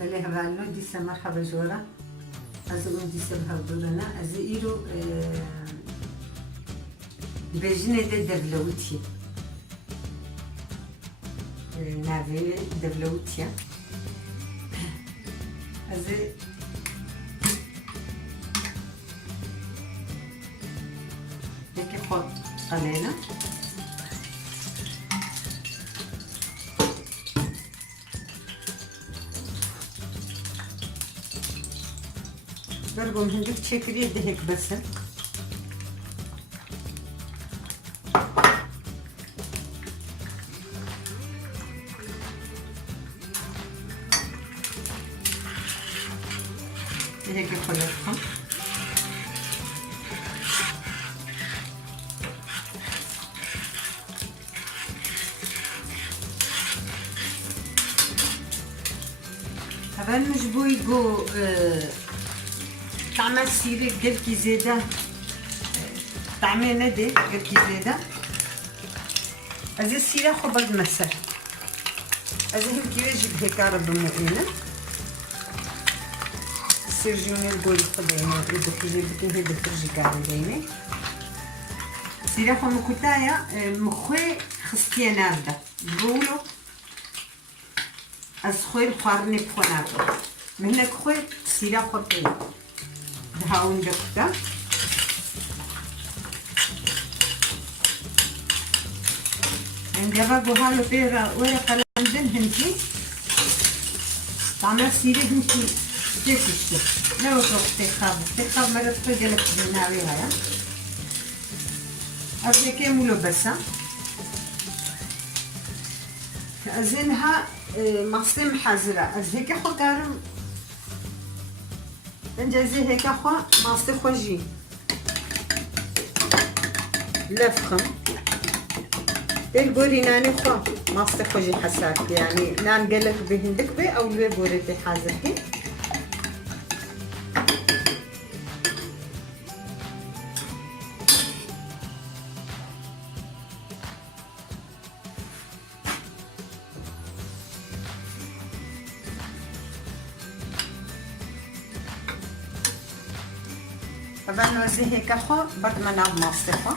اللي هبالو ديسا مرحبا جورا أزمون ديسا بهبولنا أزيرو بجنة دبلوتي نافي دبلوتيا أزي هيك خط قليلة برضو هندك تشكري هيك بس هيك خلطهم هذا المجبوي جو طعمه سيري قلكي زيادة طعمه ندي قلكي زيادة هذا السيرة خبز مسر هذا هم كيف يجيب هيك عرب مؤمنة سيرجوني القول خدينا يدو كيجي بكين هيدو فرجي كارو ديني سيرة خو مكوتايا مخوي خستيا ناردا بقولو از خوي الخوارني بخو ناردا منك خوي سيرة خو بينا دهاون دكتا عندما بوهالو بيرا ورقة لندن هنتي طعمها سيري هنتي تيكشتو لو تخاب مرة تفجلت بالناوي هيا أبدي كيمولو بسا أزينها مقسم حازرة أز هيك أخو كارم انجازي هيك أخو مقسم خوجي لفخم البوري ناني خو مقسم خوجي حساك يعني نان قلك بهندك بي أو البوري تي حازركي طبعا نوزي هيك اخو بعد ما نعمل مصفى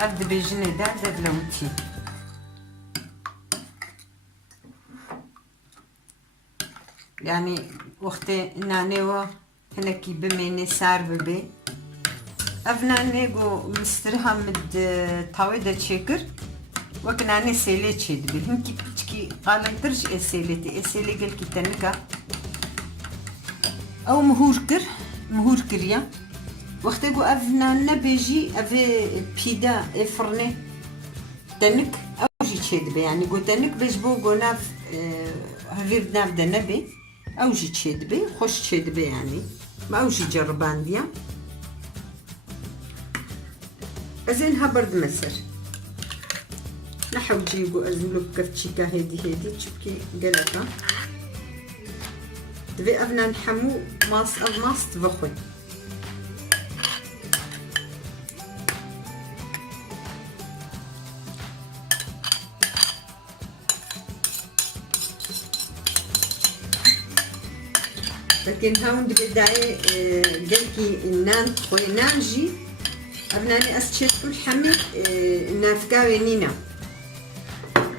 أبدأ بيجني ده دبلوتي يعني وقت نانيوا هناكي بميني سار ببي أفناني جو مسترها مد طاويدة شكر وكناني سيلي تشيد بي هنكي بيشكي قالن درج اسيلي قال كي تنكا أو مهور كريا وقت جو أفنانا بيجي أفي بيدا إفرني تنك أو جي تشيد بي يعني جو تنك بيجبو جو ناف هفير ناف دنبي أو جي تشيد بي خوش تشيد بي يعني ما أو جي جربان ديا أزينها برد مسر نحو جيبو أزلو بكفتشيكا هيدي تشبكي قلقة دبي أبنا نحمو ماس تبخوي لكن هون بداية قلكي النان خوي نانجي أبناني أستشهد كل حمي نافكاوي نينا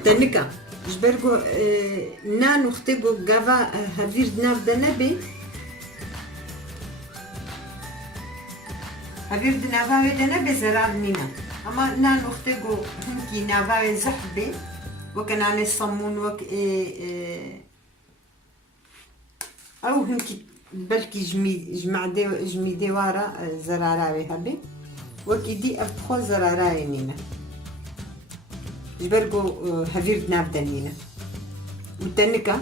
تنكا جبرقو نان وختيقو قافا هفير دناف دنبي هفير دنافاوي دنبي زرار نينا أما نان وختيقو هنكي نافاوي زحبي وكناني الصمون وك أو هنكي بلكي جمي ديوارا زراراوي هبي وكيدي أبخو زراراي نينا جبرقو هفير دناف دنينا وتنكا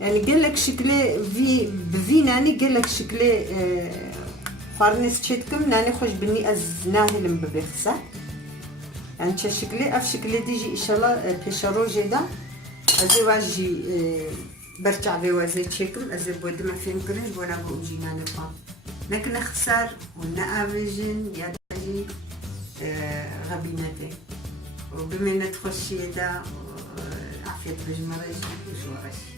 يعني قالك شكلي في ناني قالك شكلي خارنس تشيتكم ناني خوش بني أزناهي ببيخسا يعني شكلي أف شكلي ديجي إن شاء الله بيشارو جدا أزي واجي برجع بوزي تشيكم أزي بود ما فين كرنج بونا بوجينا نفهم لكن أخسر ونأبجن يدي غبينتي وبما إن تخشي دا عفيت بجمرج وشو غشي